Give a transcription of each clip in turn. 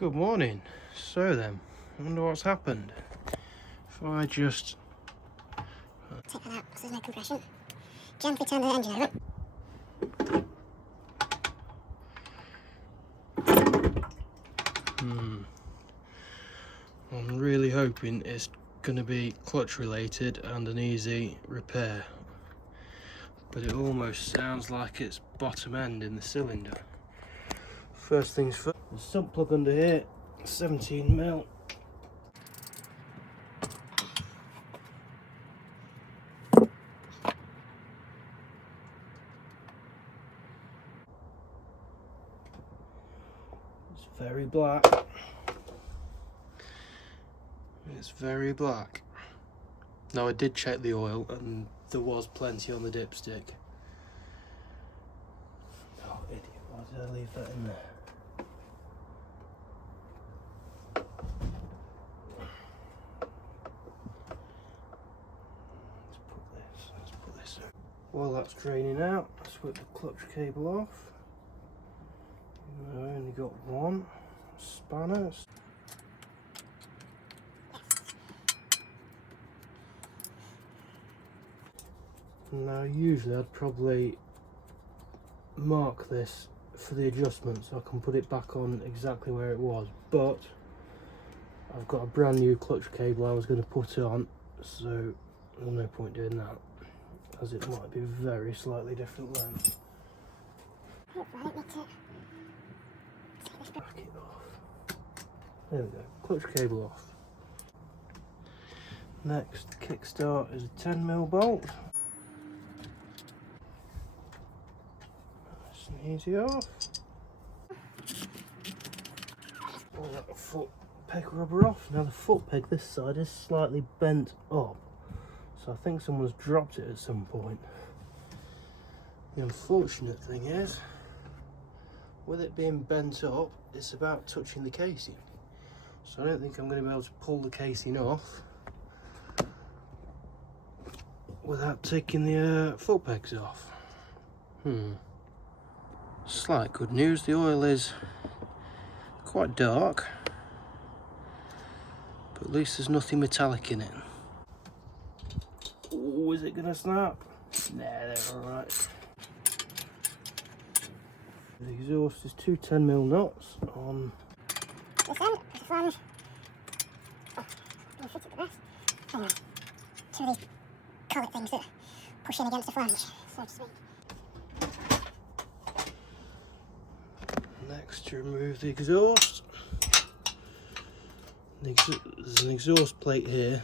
Good morning. So then, I wonder what's happened. If I just take that out so there's no compression. Gently turn the engine over. I'm really hoping it's going to be clutch related and an easy repair, but it almost sounds like it's bottom end in the cylinder. First things first, the sump plug under here, 17mm. It's very black. It's very black. Now I did check the oil and there was plenty on the dipstick. Oh idiot, why did I leave that in there? Let's put this in. While that's draining out, let's whip the clutch cable off. I've only got one spanner. Now usually I'd probably mark this for the adjustment so I can put it back on exactly where it was, but I've got a brand new clutch cable I was going to put on, so there's no point doing that as it might be very slightly different length. Back it off. There we go, clutch cable off. Next kickstart is a 10mm bolt. Nice and easy off. Pull that foot peg rubber off. Now the foot peg this side is slightly bent up, so I think someone's dropped it at some point. The unfortunate thing is, with it being bent up, it's about touching the casing. So I don't think I'm going to be able to pull the casing off without taking the foot pegs off. Slight good news, the oil is quite dark, but at least there's nothing metallic in it. Oh, is it going to snap? Nah, they're alright. The exhaust is two 10mm nuts on This end, there's a flange. Oh, I'll fit it the best. Hang on. Two of these collet things that push in against the flange, so to speak. Next, to remove the exhaust. There's an exhaust plate here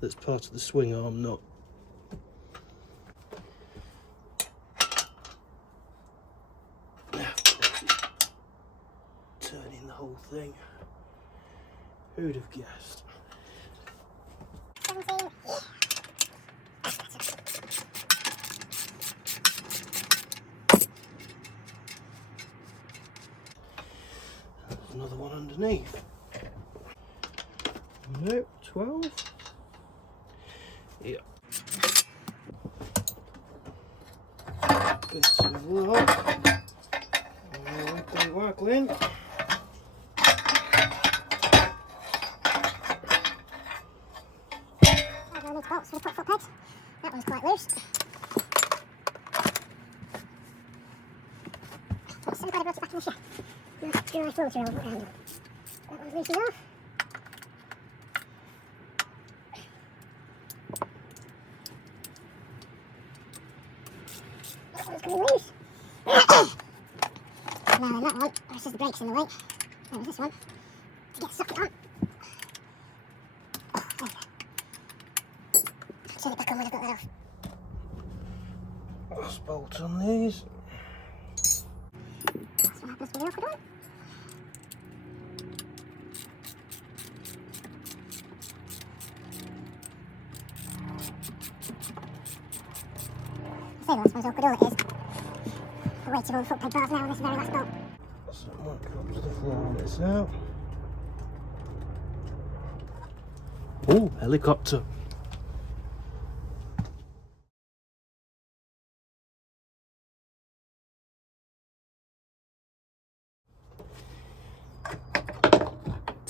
that's part of the swing arm nut. Turning the whole thing. Who'd have guessed? 17. Yeah. There's another one underneath. Nope, 12. Yeah. Bits of lock. Waggling. I need bolts for the foot pegs. That one's quite loose. I'm so glad I brought it back in the shed. Nice dry floater I'll put around it. That one's loose enough. That one's coming loose. Now in that one, there's just the brakes in the way. There's this one. To get socket on. There we go. Turn it back on when I've got that off. Let's bolt on these. That's what happens with the awkward one. I say that's awkward all it is. The weight of all the foot peg bars now on this very last bolt. So I might drop to the floor on this out. Oh, helicopter.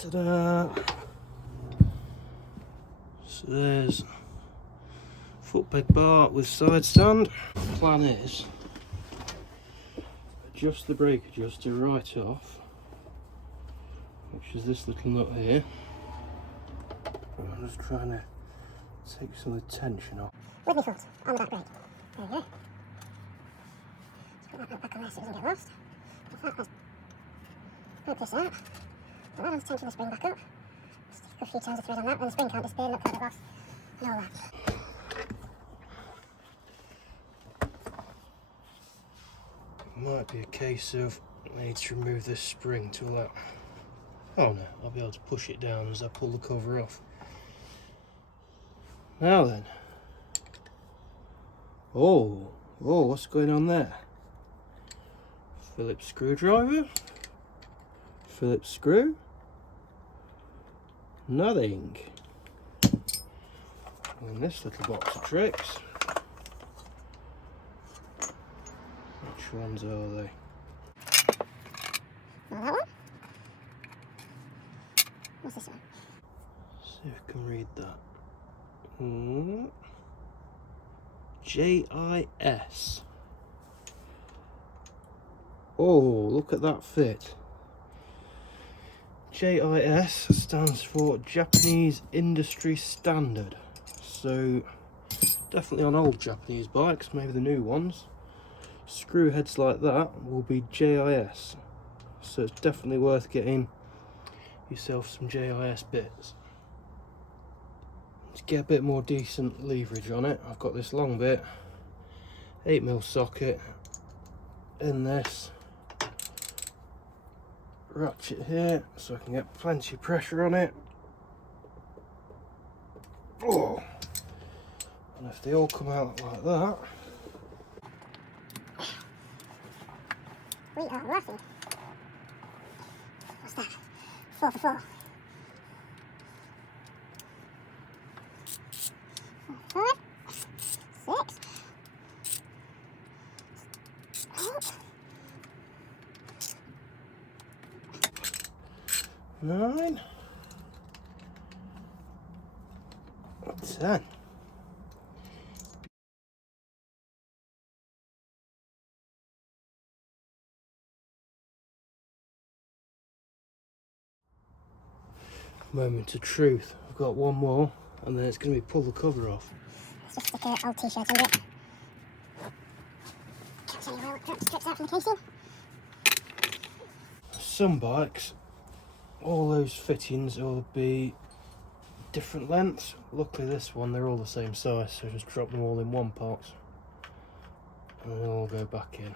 Ta-da! So there's foot peg bar with side stand. The plan is adjust the brake adjuster right off, which is this little nut here. I'm just trying to take some of the tension off. With my foot on the back brake. There we go. Just put that nut back on there so it doesn't get lost. Pull this out. Put that on to tension the spring back up. Stick a few times of thread on that, then the spring can't disappear, not quite get lost, and all that. Might be a case of I need to remove this spring to allow. Oh no, I'll be able to push it down as I pull the cover off. Now then. Oh, what's going on there? Phillips screwdriver. Phillips screw. Nothing. And this little box of tricks. Which ones are they? Now that one. What's this one? See if I can read that. JIS. Oh, look at that fit. JIS stands for Japanese Industry Standard. So, definitely on old Japanese bikes, maybe the new ones, screw heads like that will be JIS. So it's definitely worth getting yourself some JIS bits. To get a bit more decent leverage on it, I've got this long bit, 8mm socket in this ratchet here, so I can get plenty of pressure on it. Oh. And if they all come out like that, We are laughing. What's that? 4 for 4. 5, 6, 8, 9, 10. Moment of truth. I've got one more, and then it's going to be pull the cover off. let's just stick an old t-shirt under it. Catch any oil that strips out from the casing. Some bikes, all those fittings will be different lengths. Luckily this one, they're all the same size, so just drop them all in one pot and they'll all go back in.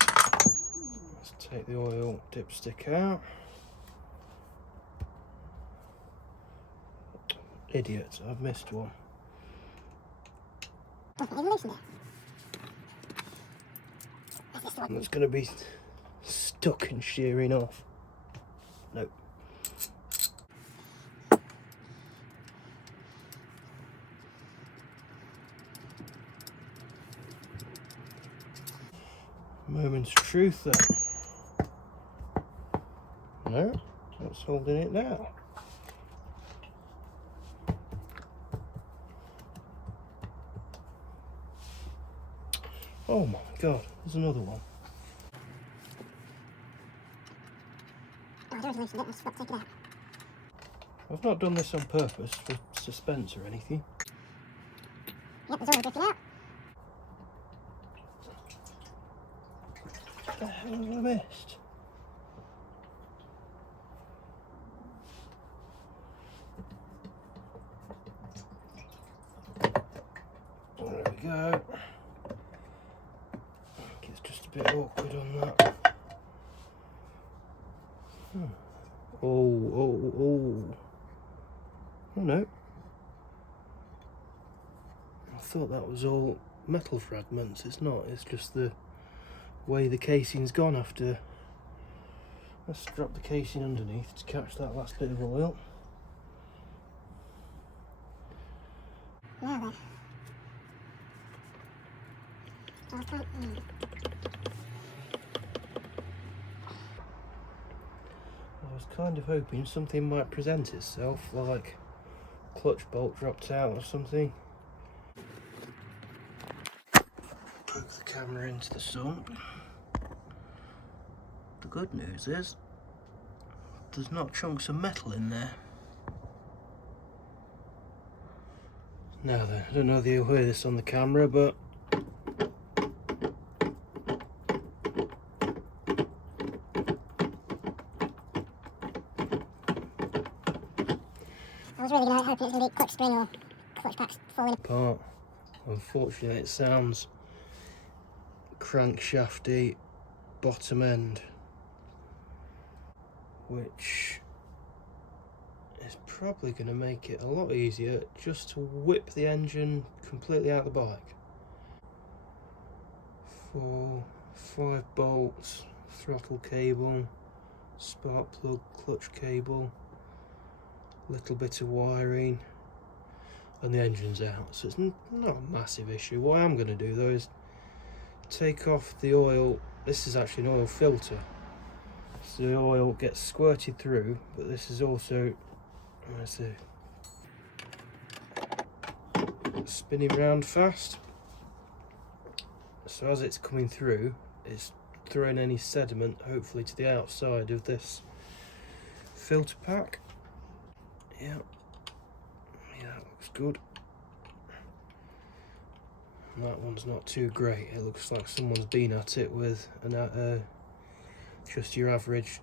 Let's take the oil dipstick out. Idiot, I've missed one. Even loosened it. Where's this one? And it's going to be stuck and shearing off. Nope. Moment's truth then. No, that's holding it now. Oh my god, there's another one. Oh, I don't loosen it, I just got to take it out. I've not done this on purpose for suspense or anything. Yep, there's always dripping out. What the hell have I missed? There we go. It's just a bit awkward on that. Oh no. I thought that was all metal fragments. It's not, it's just the way the casing's gone after. Let's drop the casing underneath to catch that last bit of oil. Now then. Oh, I can't. kind of hoping something might present itself, like clutch bolt dropped out or something. Poke the camera into the sun. The good news is there's not chunks of metal in there. Now then, I don't know if you'll hear this on the camera, but I was really hoping it was going to be clutch spring or clutch packs falling apart. Unfortunately, it sounds crankshafty bottom end, which is probably going to make it a lot easier just to whip the engine completely out of the bike. 5 bolts, throttle cable, spark plug, clutch cable, little bit of wiring, and the engine's out. So it's not a massive issue. What I am going to do though is take off the oil. This is actually an oil filter, so the oil gets squirted through, but this is also, let's see, spinning round fast. So as it's coming through, it's throwing any sediment hopefully to the outside of this filter pack. Yeah, that looks good. And that one's not too great. It looks like someone's been at it with just your average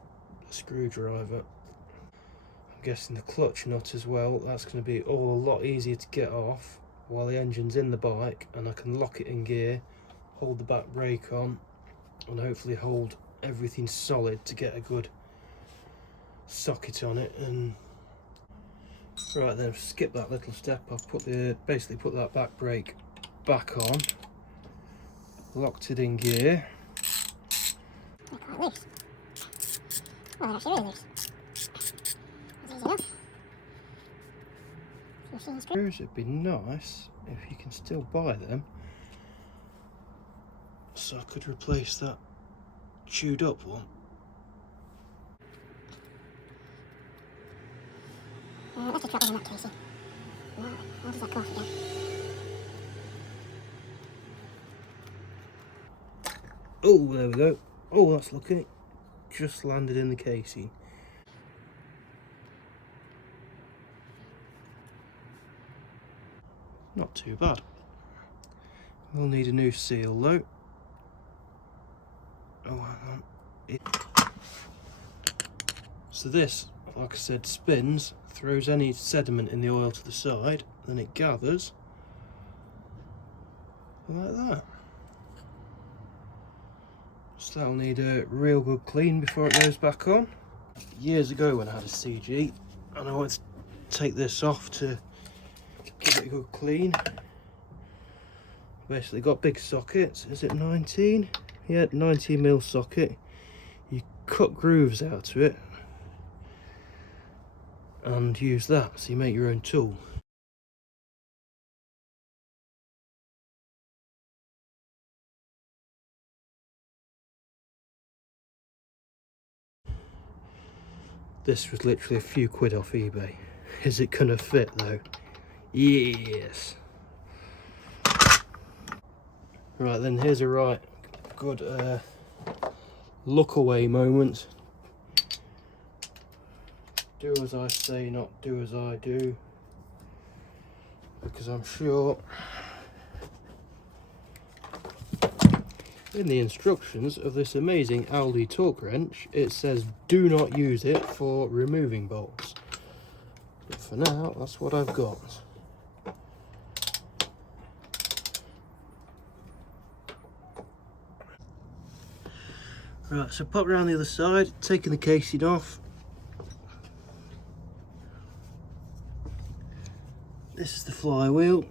screwdriver. I'm guessing the clutch nut as well, that's going to be all a lot easier to get off while the engine's in the bike, and I can lock it in gear, hold the back brake on, and hopefully hold everything solid to get a good socket on it. And right then, skip that little step. I've basically put that back brake back on, locked it in gear. quite loose. Well, they're actually really loose. That's easy enough. It'd be nice if you can still buy them, so I could replace that chewed up one. Let's just drop in that, Casey. How does that come off again? Oh, there we go. Oh, that's lucky. Just landed in the casing. Not too bad. We'll need a new seal though. Oh, hang on. So this, like I said, spins, throws any sediment in the oil to the side, then it gathers like that. So that'll need a real good clean before it goes back on. Years ago when I had a CG and I wanted to take this off to give it a good clean, basically got big sockets. Is it 19? Yeah, 19mm socket. You cut grooves out of it and use that, so you make your own tool. This was literally a few quid off eBay. Is it gonna fit though? Yes. Right then, here's a right good look away moment. Do as I say, not do as I do, because I'm sure in the instructions of this amazing Aldi torque wrench it says do not use it for removing bolts, but for now that's what I've got. Right, so pop around the other side, taking the casing off. This is the flywheel.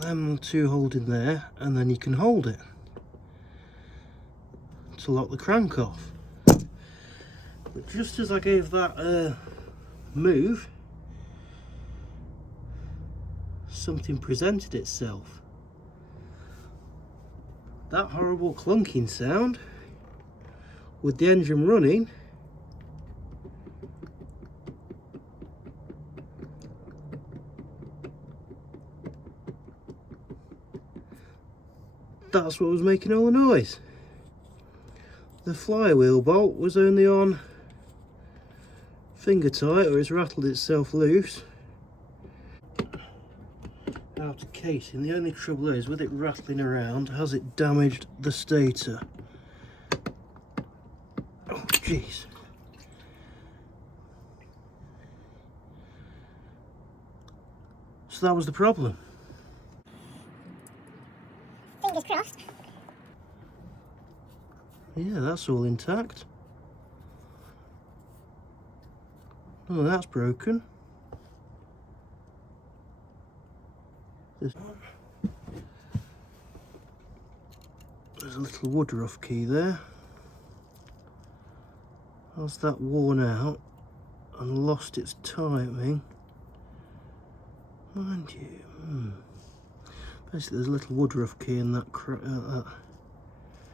Them two hold in there, and then you can hold it to lock the crank off. But just as I gave that move, something presented itself. That horrible clunking sound with the engine running, that's what was making all the noise. The flywheel bolt was only on finger tight, or it's rattled itself loose. Out of casing, the only trouble is with it rattling around, has it damaged the stator? Oh jeez. So that was the problem. Fingers crossed. Yeah, that's all intact. Oh, that's broken. There's a little Woodruff key there. As that worn out and lost its timing, mind you, basically there's a little Woodruff key in that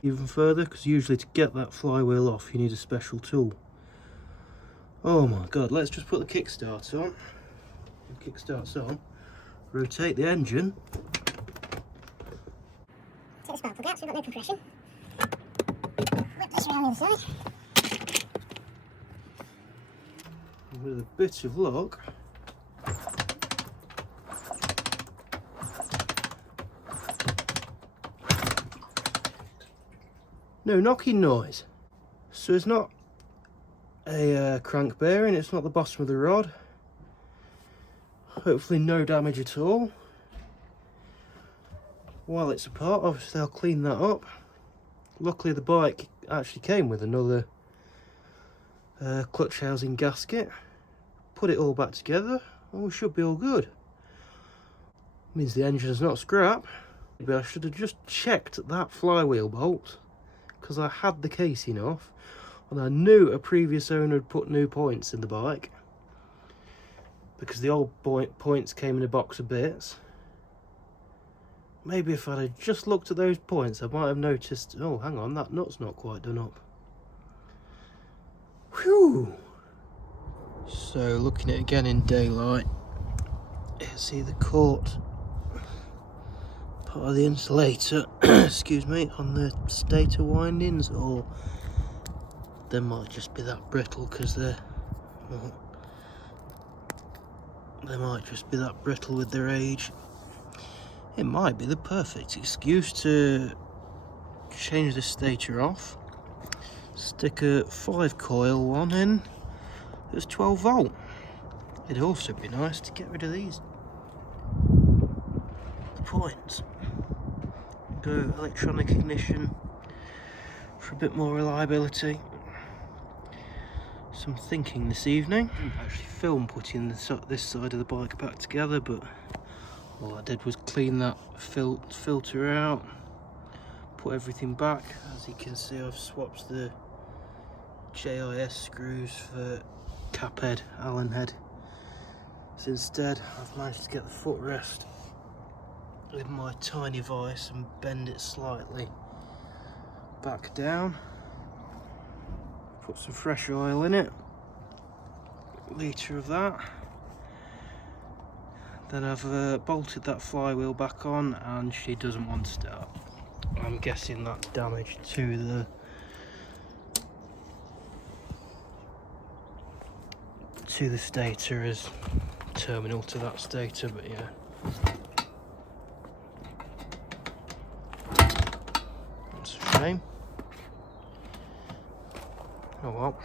even further, because usually to get that flywheel off you need a special tool. Oh my god, let's just put the kickstart on. The kickstart's on. Rotate the engine. Take the spark plug out so we've got no compression. Whip this around the other side. With a bit of luck, no knocking noise. So it's not a crank bearing, it's not the bottom of the rod. Hopefully no damage at all. While it's apart, obviously I'll clean that up. Luckily the bike actually came with another clutch housing gasket. Put it all back together and we should be all good. Means the engine is not scrap. Maybe I should have just checked that flywheel bolt, because I had the casing off and I knew a previous owner had put new points in the bike, because the old points came in a box of bits. Maybe if I had just looked at those points I might have noticed, oh hang on, that nut's not quite done up. Whew! So looking at it again in daylight, it's either caught part of the insulator excuse me, on the stator windings, or they might just be that brittle because they're, well, they might just be that brittle with their age. It might be the perfect excuse to change the stator off, stick a 5 coil one in that's 12 volt. It'd also be nice to get rid of these points, go electronic ignition for a bit more reliability. Some thinking this evening. I didn't actually film putting this side of the bike back together, but all I did was clean that filter out, put everything back. As you can see, I've swapped the JIS screws for cap head, Allen head. So instead I've managed to get the footrest with my tiny vise and bend it slightly back down. Put some fresh oil in it, a litre of that. Then I've bolted that flywheel back on and she doesn't want to start. I'm guessing that's damage to the stator as terminal to that stator, but yeah. That's a shame. Oh well.